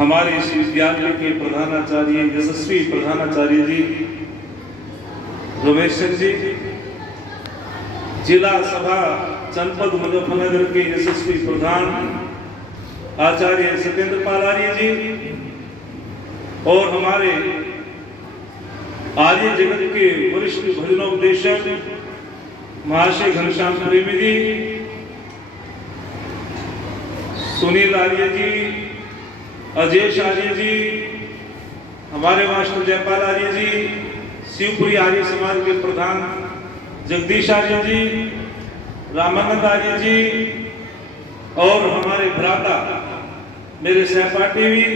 हमारे इस विद्यालय के प्रधानाचार्य यशस्वी प्रधानाचार्य जी रमेश सिंह जी, जिला सभा जनपद मुजफ्फरनगर के यशस्वी प्रधान आचार्य सत्येंद्र पाल आर्य जी और हमारे आर्य जगत के वरिष्ठ भजनोपदेशक महाशय घनश्याम प्रेमी जी, सुनील आर्य जी, अजयेश आर्य जी, हमारे मास्टर जयपाल आर्य जी, शिवपुरी आर्य समाज के प्रधान जगदीश आर्य जी, रामानंद आर्य जी और हमारे भ्राता मेरे सहपाठी भी।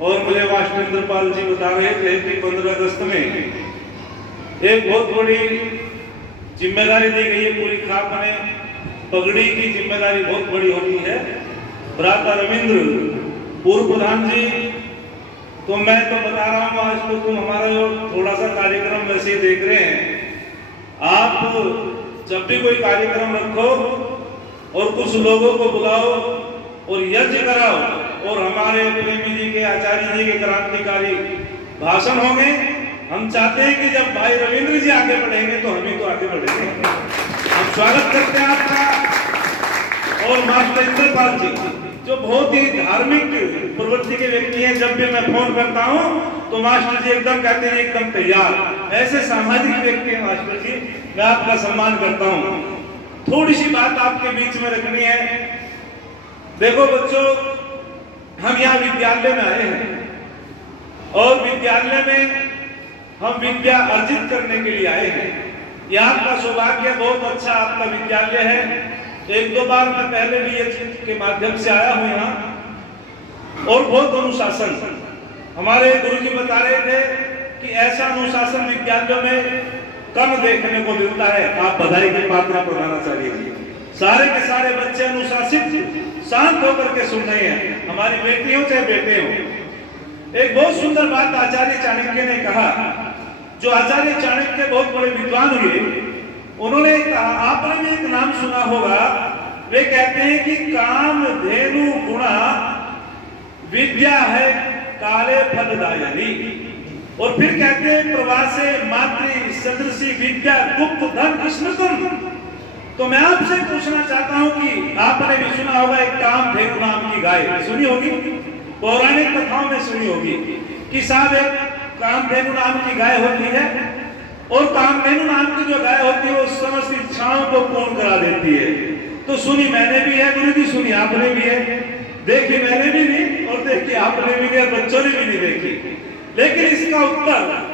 और मुझे मास्टर इंद्रपाल जी बता रहे थे कि 15 अगस्त में एक बहुत बड़ी जिम्मेदारी दी गई है, पूरी खाप में पगड़ी की जिम्मेदारी बहुत बड़ी होती है। भ्राता रविंद्र पूर्व प्रधान जी, तो मैं तो बता रहा हूँ आज तो तुम हमारा थोड़ा सा कार्यक्रम वैसे ही देख रहे हैं। आप जब भी कोई कार्यक्रम रखो और कुछ लोगों को बुलाओ और यज्ञ कराओ और हमारे प्रेमी जी के आचार्य जी के क्रांतिकारी भाषण होंगे। हम चाहते हैं कि जब भाई रविंद्र जी आगे बढ़ेंगे तो हम ही तो आगे बढ़ेंगे। हम स्वागत करते हैं आपका। और मास्टर इंद्रपाल जी जो बहुत ही धार्मिक प्रवृत्ति के व्यक्ति हैं, जब भी मैं फोन करता हूं तो मास्टर जी एकदम कहते हैं एकदम तैयार। ऐसे सामाजिक व्यक्ति हैं मास्टर जी, मैं आपका सम्मान करता हूं। थोड़ी सी बात आपके बीच में रखनी है। देखो बच्चों, हम यहाँ विद्यालय में आए हैं और विद्यालय में हम विद्या अर्जित करने के लिए आए हैं। यह आपका सौभाग्य, बहुत अच्छा आपका विद्यालय है। एक दो बार मैं पहले भी के माध्यम से आया हूं यहाँ और बहुत अनुशासन। हमारे गुरुजी बता रहे थे कि ऐसा अनुशासन विद्यालयों में कम देखने को मिलता है। आप बधाई के पात्र प्रधानाचार्य जी। सारे के सारे बच्चे अनुशासित शांत होकर के सुन रहे हैं, हमारी बेटी हो चाहे बेटे हो। एक बहुत सुंदर बात आचार्य चाणक्य ने कहा, जो आचार्य चाणक्य बहुत बड़े विद्वान हुए, उन्होंने कहा, आपने भी एक नाम सुना होगा, वे कहते हैं कि कामधेनु गुणा विद्या है काले फलदायिनी। और फिर कहते हैं प्रवासे मातृ सदृशी विद्या गुप्त धन स्मृतम। तो मैं आपसे पूछना चाहता हूं कि आपने भी सुना होगा एक कामधेनु नाम की गाय, सुनी होगी, पौराणिक कथाओं में सुनी होगी कि साहब एक कामधेनु नाम की गाय होती है और कामधेनु नाम की जो गाय होती है वो समस्त इच्छाओं को पूर्ण करा देती है। तो सुनी मैंने भी है गुरु जी, सुनी आपने भी है, देखी मैंने भी नहीं और देखी आपने भी नहीं और बच्चों ने भी नहीं देखी। लेकिन इसका उत्तर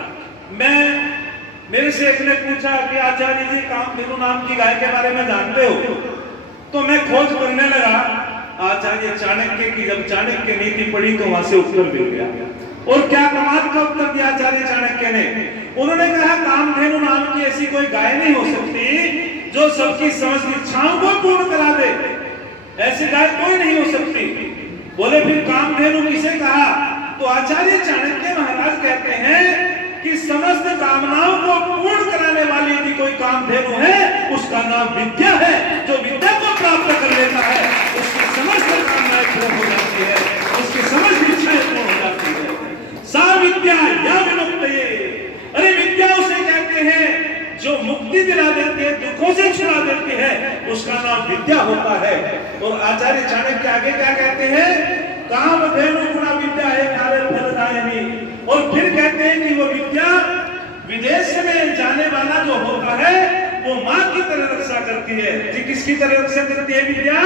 मेरे से एक ने पूछा कि आचार्य जी कामधेनु नाम की गाय के बारे में जानते हो? तो मैं खोज करने लगा आचार्य चाणक्य की। जब चाणक्य नीति पढ़ी तो वहां से उत्तर मिल गया। और क्या कमाल का उत्तर दिया आचार्य चाणक्य ने। उन्होंने कहा कामधेनु नाम की ऐसी कोई गाय नहीं हो सकती जो सबकी समस्त इच्छाओं को पूर्ण करा दे। ऐसी गाय कोई नहीं हो सकती। बोले फिर कामधेनु किसे कहा? तो आचार्य चाणक्य महाराज कहते हैं कि समस्त कामनाओं को पूर्ण कराने वाली यदि कोई कामधेनु है, उसका नाम विद्या है। जो विद्या को प्राप्त कर लेता है उसकी समस्त कामनाएं पूर्ण हो जाती है, उसकी समस्त इच्छाएं पूर्ण हो जाती है। सा विद्या या विमुक्तये। अरे विद्या उसे कहते हैं जो मुक्ति दिला देती है, दुखों से छुड़ा देती है, उसका नाम विद्या होता है। और आचार्य चाणक्य आगे क्या कहते हैं? कामधेनु गुणा विद्या है काले फलदायिनी। और फिर कहते हैं कि वो विद्या विदेश में जाने वाला जो होता है वो माँ की तरह रक्षा करती है। जी किसकी तरह रक्षा करती है विद्या?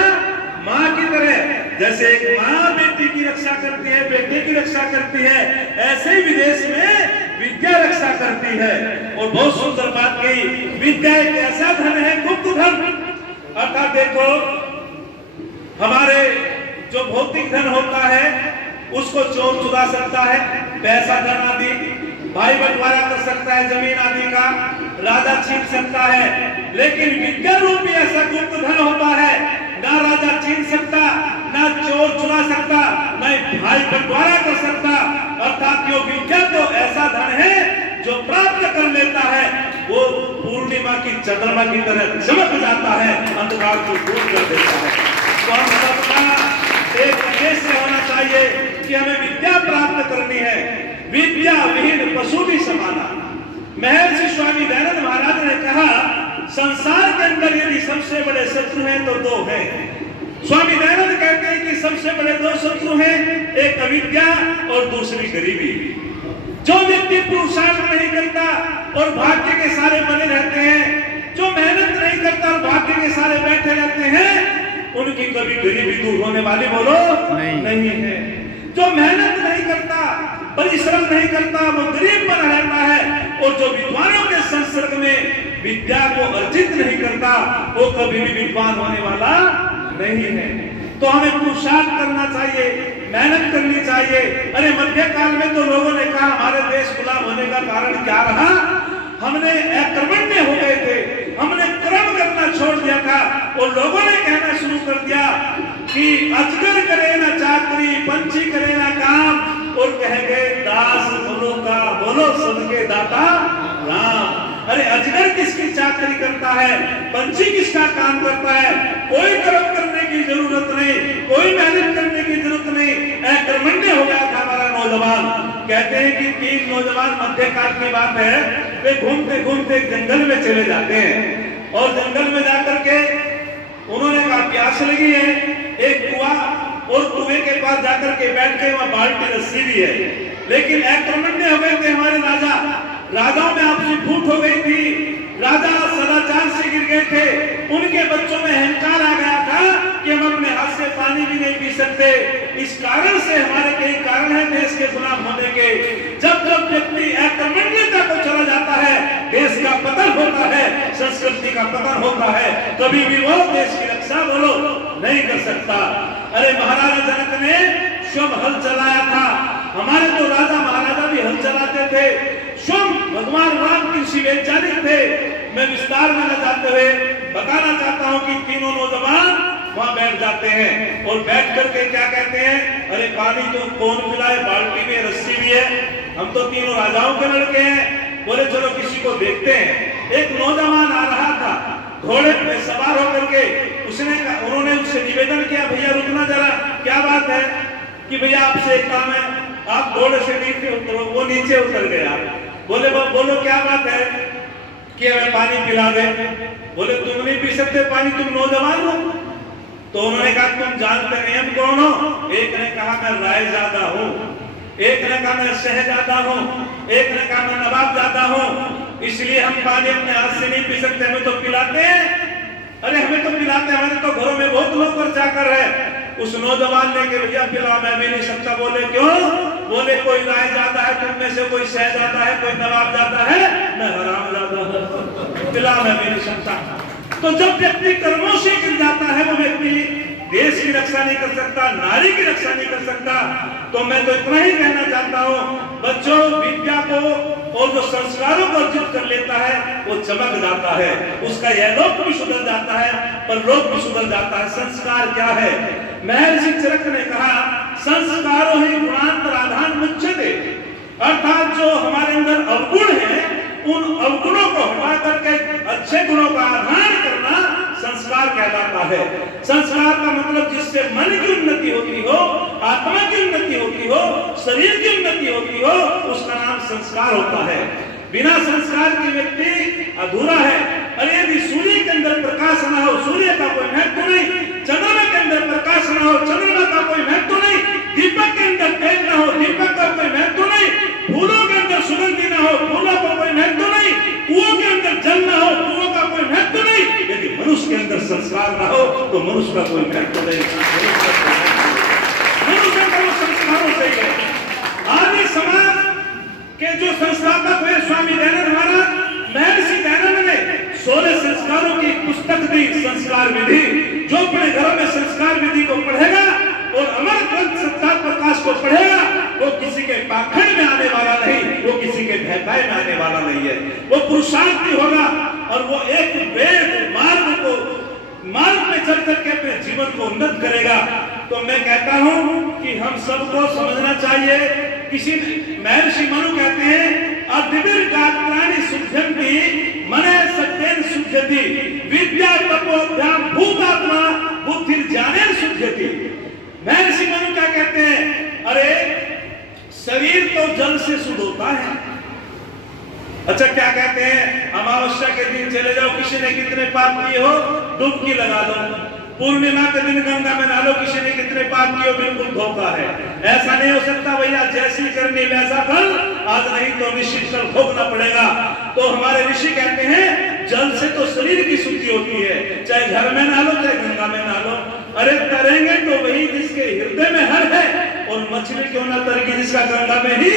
माँ की तरह। जैसे एक माँ बेटी की रक्षा करती है, बेटे की रक्षा करती है, ऐसे ही विदेश में विद्या रक्षा करती है। और बहुत सुंदर बात कही, विद्या एक ऐसा धन है, गुप्त धन। अर्थात देखो हमारे जो भौतिक धन होता है उसको चोर चुरा सकता है, पैसा धन आदि, भाई बंटवारा कर सकता है जमीन आदि का, राजा छीन सकता है। लेकिन विद्या रूपी ऐसा गुप्त धन होता है, ना राजा छीन सकता, ना चोर चुरा सकता, ना भाई बंटवारा कर सकता। अर्थात जो विद्या तो ऐसा धन है जो प्राप्त कर लेता है वो पूर्णिमा की चंद्रमा की तरह चमक जाता है, अंधकार को दूर कर देता है। तो हम सबका एक उद्देश्य होना चाहिए कि हमें विद्या प्राप्त करनी है। विद्या विहीन पशु भी समाना। महर्षि स्वामी दयानंद महाराज ने कहा, संसार के अंदर यदि सबसे बड़े शत्रु हैं तो दो हैं। स्वामी दयानंद कहते हैं कि सबसे बड़े दो शत्रु हैं, एक अविद्या और दूसरी गरीबी। जो व्यक्ति पुरुषार्थ नहीं करता और भाग्य के सारे बने रहते हैं, जो मेहनत नहीं करता और भाग्य के सारे बैठे रहते हैं, उनकी कभी गरीबी दूर होने वाली बोलो नहीं है। जो मेहनत नहीं करता, परिश्रम नहीं करता, वो गरीब बना रहता है। और जो विद्वानों के संसर्ग में विद्या को अर्जित नहीं करता, वो कभी भी विद्वान होने वाला नहीं है। तो हमें पुरुषार्थ करना चाहिए, मेहनत करनी चाहिए। अरे मध्य काल में तो लोगों ने कहा हमारे देश गुलाम होने का कारण क्या रहा? हमने अकर्मण्य हो गए थे, हमने कर्म करना छोड़ दिया था। और लोगों ने कहना शुरू कर दिया कि अजगर करे ना चाकरी, पंछी करे ना काम, और कह गए दास बोलो का बोलो सबके दाता राम। अरे अजगर किसकी चाकरी करता है, पंछी किसका काम करता है? कोई कर्म करने की जरूरत नहीं, कोई मेहनत करने की जरूरत नहीं। अकर्मण्य हो गया था हमारा नौजवान। कहते हैं कि 3 नौजवान मध्यकाल की बात है, वे घूमते घूमते जंगल में चले जाते हैं और जंगल में जाकर के उन्होंने कहा प्यास लगी है, एक कुआं, और कुएं के पास जाकर के बैठ के वहां बाल्टी रस्सी भी है। लेकिन अकर्मण्य हो गए थे हमारे राजा, राजाओं में आपसी फूट हो गई थी, राजा सदाचार से गिर गए थे। उनके बच्चों में अहंकार आ गया था कि हम अपने हाथ से पानी भी नहीं पी सकते। इस कारण से हमारे कई कारण है देश के गुलाम होने के। जब जब व्यक्ति अकर्मण्यता को चला जाता है, देश का पतन होता है, संस्कृति का पतन होता है। कभी भी वो देश की रक्षा बोलो नहीं कर सकता। अरे महाराजा जनक ने शुभ हल चलाया था, हमारे तो राजा महाराजा भी हल चलाते थे। शुभ भगवान राम कृषि वैज्ञानिक थे। मैं विस्तार में न जाते हुए बताना चाहता हूं कि तीनों नौजवान वहां बैठ जाते हैं और बैठ करके क्या कहते हैं, अरे पानी तो कौन पिलाए, बाल्टी में रस्सी भी है, हम तो तीनों राजाओं के लड़के हैं। बोले चलो किसी को देखते हैं। एक नौजवान आ रहा था घोड़े पे सवार होकर के, उन्होंने उससे निवेदन किया, भैया रुकना जरा, क्या बात है? कि भैया आपसे एक काम है, आप घोड़े से नीचे उतरो। वो नीचे उतर गया। बोले बोलो क्या बात है? कि हमें पानी पिला दे। बोले तुम नहीं पी सकते पानी, तुम नौजवान हो। तो उन्होंने कहा तुम जानते नहीं हम कौन हो? एक ने कहा मैं रायजादा हूँ, एक ने कहा मैं शहजादा हूँ, एक ने कहा मैं नवाबजादा हूँ, इसलिए हम पानी अपने हाथ से नहीं पी सकते, हमें तो पिलाते हैं। अरे हमें तो पिलाते, हमारे तो घरों में बहुत लोग पर जाकर है। उस नौजवान ने कि भैया पिला, मैं भी नहीं सकता। बोले क्यों? बोले कोई रायजादा है तुम में से, कोई शहजादा है, कोई नवाबजादा है, मैं हरामजादा हूं, पिला मैं भी नहीं सकता। तो जब व्यक्ति कर्मों से गिर जाता है, वो व्यक्ति देश की रक्षा नहीं कर सकता, नारी की रक्षा नहीं कर सकता। तो मैं तो इतना ही कहना चाहता हूँ, बच्चों विद्या को और जो संस्कारों को अर्जित कर लेता है वो चमक जाता है, उसका यह लोक भी सुधर जाता है, परलोक भी सुधर जाता है। संस्कार क्या है? महर्षि चरक ने कहा संस्कारों ही गुणांतराधान मुच्यते, अर्थात जो हमारे अंदर अवगुण है उन अवगुणों को हटा करके अच्छे गुणों का आधार करना संस्कार कहलाता है। संस्कार का मतलब जिससे मन की उन्नति होती हो, आत्मा की उन्नति होती हो, शरीर की उन्नति होती हो, उसका नाम संस्कार होता है। बिना संस्कार के व्यक्ति अधूरा है। अरे यदि सूर्य के अंदर प्रकाश न हो, सूर्य का कोई महत्व नहीं। चंद्रमा के अंदर प्रकाश न हो, चंद्रमा का कोई महत्व नहीं। दीपक के अंदर तेज न हो, दीपक का कोई महत्व नहीं। फूलों के अंदर सुगंधि न हो, फूलों का कोई महत्व नहीं। कुओं के अंदर जल न हो, कुओं का कोई महत्व नहीं। यदि मनुष्य के अंदर संस्कार न हो तो मनुष्य का कोई महत्व नहीं। मनुष्य का संस्कारों से है। आदि समाज के जो संस्थापक हुए स्वामी दयानंद महाराज, महर्षि दयानंद ने 16 संस्कारों की पुस्तक दी, संस्कार विधि। जो अपने घरों में संस्कार विधि को पढ़ेगा और अमर ग्रंथ सत्ता प्रकाश को पढ़ेगा, वो किसी के पाखंड में आने वाला नहीं, वो किसी के भयपाय में आने वाला नहीं है। वो पुरुषार्थी होगा और वो एक वेद मार्ग में चल करके अपने जीवन को उन्नत करेगा। तो मैं कहता हूं कि हम सबको समझना चाहिए। किसी महर्षि मनु कहते हैं अद्विर गात्राणि शुद्धंति मने सत्येन शुद्धति विद्या तपोभ्याम भूतात्मा बुद्धि ज्ञानेन शुद्धति। महर्षि मनु क्या कहते हैं, अरे शरीर तो जल से शुद्ध होता है। अच्छा क्या कहते हैं, अमावस्या के दिन चले जाओ, किसी ने कितने पाप किए हो डुबकी लगा दो, पूर्णिमा के दिन गंगा में नहा लो, किसी ने कितने पाप किए हो, बिल्कुल धोखा है। ऐसा नहीं हो सकता भैया, जैसी करनी वैसा फल, आज नहीं तो निश्चित फल भोगना पड़ेगा। तो हमारे ऋषि कहते हैं जल से तो शरीर की शुद्धि होती है, चाहे घर में नहा लो चाहे गंगा में नहा लो। अरे तरेंगे तो वही जिसके हृदय में हर है, और मछली क्यों ना तरेगी जिसका गंगा में ही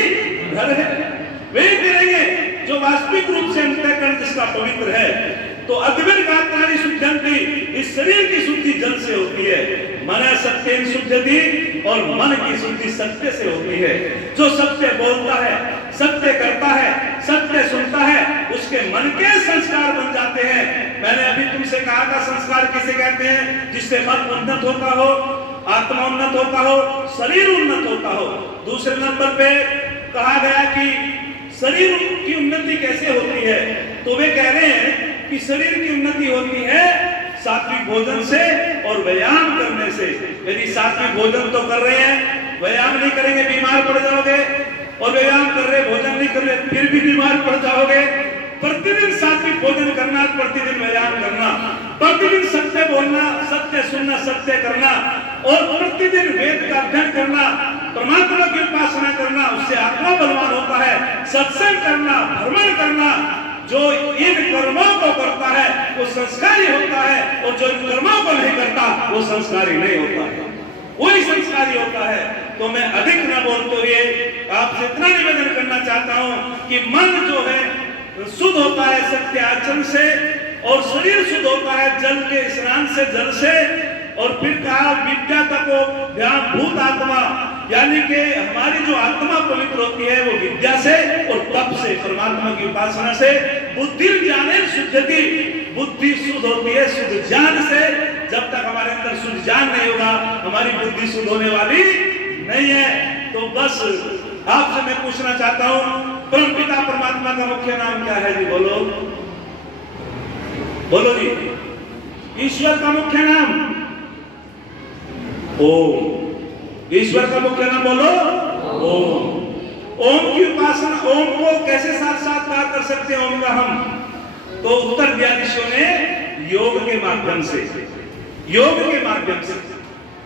घर है, वही तरेंगे जो वास्तविक रूप से अंतःकरण जिसका पवित्र है। तो अद्विर गात्राणि शुद्धंति, इस शरीर की शुद्धि जल से होती है। मन सत्येन शुद्धति, और मन की शुद्धि सत्य से होती है। जो सत्य बोलता है, सत्य करता है, सत्य सुनता है, उसके मन के संस्कार बन जाते हैं। मैंने अभी तुमसे कहा था संस्कार किसे कहते हैं, जिससे मन उन्नत होता हो, आत्मा उन्नत होता हो, शरीर उन्नत होता हो। दूसरे नंबर पे कहा गया कि शरीर की उन्नति कैसे होती है, तो वे कह रहे हैं कि शरीर की उन्नति होती है सात्विक भोजन से और व्यायाम करने से। यदि सात्विक भोजन तो कर रहे हैं, व्यायाम नहीं करेंगे बीमार पड़ जाओगे, और व्यायाम कर रहे भोजन नहीं कर रहे फिर भी बीमार पड़ जाओगे। प्रतिदिन सात्विक भोजन करना, प्रतिदिन व्यायाम करना, प्रतिदिन सत्य बोलना, सत्य सुनना, सत्य करना, और प्रतिदिन वेद का अध्ययन करना, परमात्मा की उपासना करना, उससे आत्मा बलवान होता है। सत्संग करना, भ्रमण करना, जो इन कर्मों को करता है वो संस्कारी होता है, और जो इन कर्मों को नहीं करता वो संस्कारी नहीं होता है, वही संस्कारी होता है। तो मैं अधिक न बोलते हुए आपसे इतना निवेदन करना चाहता हूं कि मन जो है शुद्ध होता है सत्य आचरण से, और शरीर शुद्ध होता है जल के स्नान से, जल से। और फिर कहा विद्या तपो ध्यान भूत आत्मा, यानी कि हमारी जो आत्मा पवित्र होती है वो विद्या से और तप से, परमात्मा की उपासना से। बुद्धि ज्ञानेन शुद्धति, बुद्धि शुद्ध होती है शुद्ध ज्ञान से। जब तक हमारे अंदर शुद्ध ज्ञान नहीं होगा, हमारी बुद्धि शुद्ध होने वाली नहीं है। तो बस आपसे मैं पूछना चाहता हूं, परमपिता परमात्मा का मुख्य नाम क्या है जी? बोलो बोलो जी। ईश्वर का मुख्य नाम ओम। ईश्वर का मुख्य नाम बोलो ओम। ओम की उपासना, ओम को कैसे साक्षात्कार कर सकते हैं ओम का हम? तो उत्तर दिया ऋषियों ने योग के माध्यम से, योग के माध्यम से,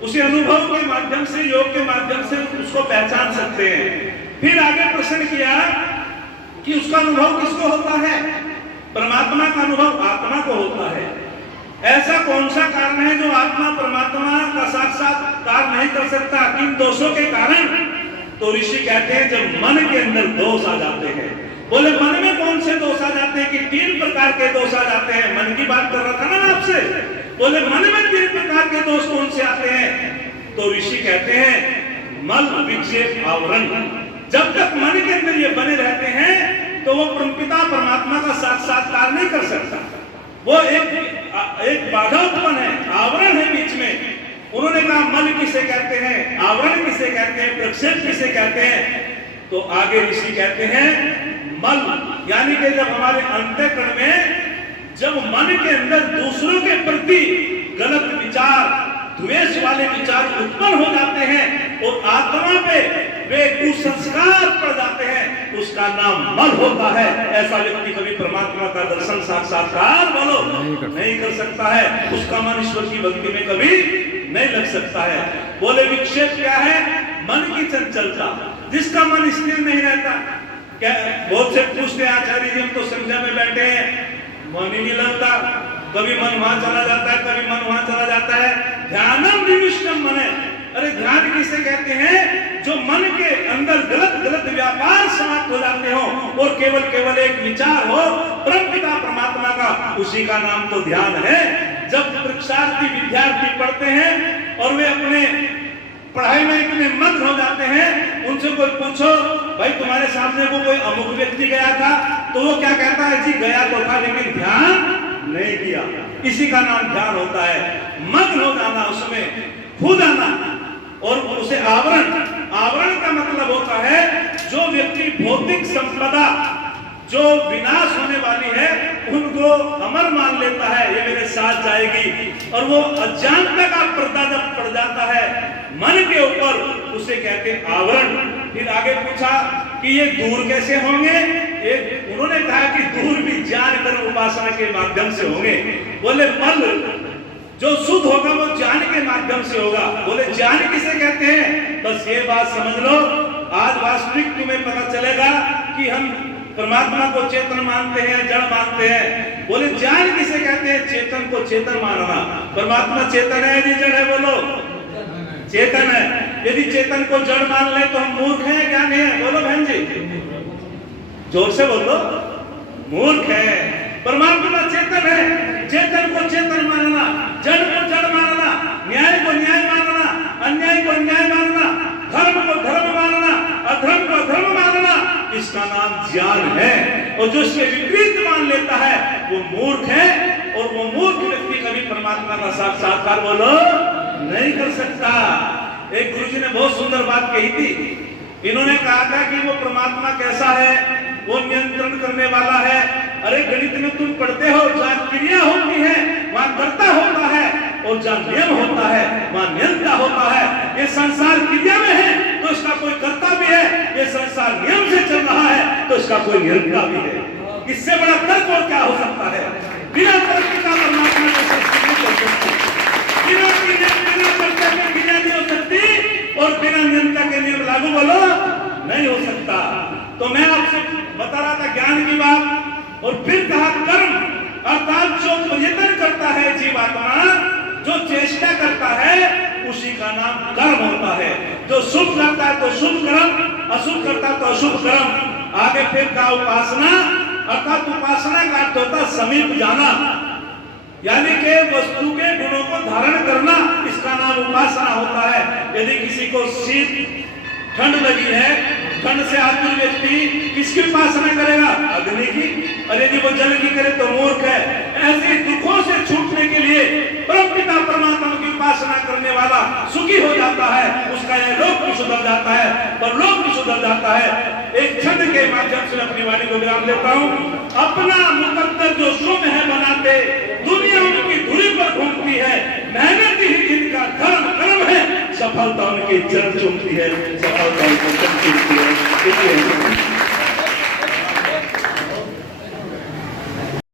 उसे अनुभव के माध्यम से, योग के माध्यम से उसको पहचान सकते हैं। फिर आगे प्रश्न किया कि उसका अनुभव किसको होता है? परमात्मा का अनुभव आत्मा को होता है। ऐसा कौन सा कारण है जो आत्मा परमात्मा का साक्षात्कार नहीं कर सकता? किन दोषों के कारण? तो ऋषि कहते हैं जब मन के अंदर दोष आ जाते हैं। बोले मन में कौन से दोष आ जाते हैं? कि 3 प्रकार के दोष आ जाते हैं। मन की बात कर रहा था ना आपसे। बोले मन में 3 प्रकार के दोष कौन से आते हैं? तो ऋषि कहते हैं मल विक्षेप आवरण। जब तक मन के अंदर ये बने रहते हैं तो वो परमपिता परमात्मा का साक्षात्कार नहीं कर सकता। वो एक बाधा उत्पन्न है, आवरण है बीच में। उन्होंने कहा मल किसे कहते हैं, आवरण किसे कहते हैं, प्रक्षेप किसे कहते हैं? तो आगे ऋषि कहते हैं मल, यानी कि जब हमारे अंतःकरण में, जब मन के अंदर दूसरों के प्रति गलत विचार, द्वेष वाले विचार उत्पन्न हो जाते हैं और आत्मा पे वे कुसंस्कार पड़ जाते हैं, उसका नाम मल होता है। ऐसा व्यक्ति कभी परमात्मा का दर्शन साक्षात्कार बोलो नहीं कर सकता है। उसका मन ईश्वर की भक्ति में कभी नहीं लग सकता है। बोले विक्षेप क्या है? मन की चंचलता, जिसका मन स्थिर नहीं रहता। क्या बहुत से पूछते आचार्य जी हम तो संध्या में बैठे हैं, मन ही नहीं लगता, कभी मन वहां चला जाता है, कभी मन वहां चला जाता है। ध्यानम विनिष्टम मने, अरे ध्यान किसे कहते हैं? जो मन के अंदर गलत गलत व्यापार समाप्त हो जाते हो और केवल एक विचार हो परमपिता परमात्मा का, उसी का नाम तो ध्यान है। जब परीक्षार्थी विद्यार्थी पढ़ते हैं और वे अपने पढ़ाई में इतने मग्न हो जाते हैं, उनसे कोई पूछो भाई तुम्हारे सामने को कोई अमुक व्यक्ति गया था, तो वो क्या कहता है? जी गया तो था लेकिन ध्यान नहीं किया। इसी का नाम ध्यान होता है। मग्न हो जाना, उसमें खो जाना। और उसे आवरण, आवरण का मतलब होता है जो व्यक्ति भौतिक संपदा जो विनाश होने वाली है उनको अमर मान लेता है, ये मेरे साथ जाएगी। और वो अज्ञानता का पर्दा जब पड़ जाता है मन के ऊपर, उसे कहते हैं आवरण। फिर आगे पूछा कि ये दूर कैसे होंगे? उन्होंने कहा कि दूर भी ज्ञान कर्म उपासना के माध्यम से होंगे। बोले मल जो शुद्ध होगा वो ज्ञान के माध्यम से होगा। बोले ज्ञान किसे कहते हैं? बस ये बात समझ लो, आज वास्तविक तुम्हें पता चलेगा कि हम परमात्मा को चेतन मानते हैं, जड़ मानते हैं। बोले ज्ञान किसे कहते हैं? चेतन को चेतन मानना। परमात्मा चेतन है यदि जड़ है? बोलो चेतन है। यदि चेतन को जड़ मान ले तो हम मूर्ख हैं, ज्ञानी है? बोलो बहन जी, जोर से बोलो, मूर्ख है। परमात्मा चेतन है, चेतन को चेतन मानना, जड़ को जड़ मानना, न्याय को न्याय मानना, अन्याय को अन्याय मानना, धर्म को धर्म मानना, अधर्म को अधर्म मानना, इसका नाम ज्ञान है। और जो इसके विपरीत मान लेता है वो मूर्ख है। और वो मूर्ख व्यक्ति कभी परमात्मा का साक्षात्कार बोलो नहीं कर सकता। एक गुरुजी ने बहुत सुंदर बात कही थी। इन्होंने कहा था कि वो परमात्मा कैसा है? वो नियंत्रण करने वाला है। अरे गणित में तुम पढ़ते हो, जहाँ क्रिया होती है वहाँ कर्ता होता है, और जहाँ नियम होता है वहाँ नियंता होता है। ये संसार क्रिया में है तो इसका कोई कर्ता भी है, ये संसार नियम से चल रहा है तो इसका कोई नियंता भी है। इससे बड़ा तर्क और क्या हो सकता है? बिना तर्क का परमात्मा को सृष्टि नहीं कर सकती, बिना कर्ता के क्रिया नहीं हो सकती, और बिना नियंता के नियम लागू बोलो नहीं हो सकता। तो मैं आपसे बता रहा था ज्ञान की बात। और फिर कहा कर्म, अर्थात जो प्रयत्न करता है जीवात्मा, जो चेष्टा करता है, उसी का नाम कर्म होता है। जो शुभ करता है तो शुभ कर्म, अशुभ करता है तो अशुभ कर्म। आगे फिर कहा उपासना, अर्थात उपासना का अर्थ होता है समीप जाना, यानी कि वस्तु के गुणों को धारण करना, इसका नाम उपासना होता है। यदि किसी को शीत ठंड लगी है, ठंड से आतुर व्यक्ति किसकी उपासना करेगा? अग्नि की। और यदि वो जल की करे तो मूर्ख है। ऐसे दुखों से छूटने के लिए परमपिता परमात्मा की उपासना करने वाला सुखी हो जाता है, उसका यह लोक भी सुधर जाता है, परलोक भी सुधर जाता है। एक छंद के माध्यम से अपनी वाणी को विराम देता हूँ। अपना मुकद्दर जो शुभ है बनाते, दुनिया उनकी धुरी पर घूमती है, मेहनत ही जिनका धर्म कर्म है, सफलता उनके चरण चूमती है, सफलता उनके चरण चूमती है।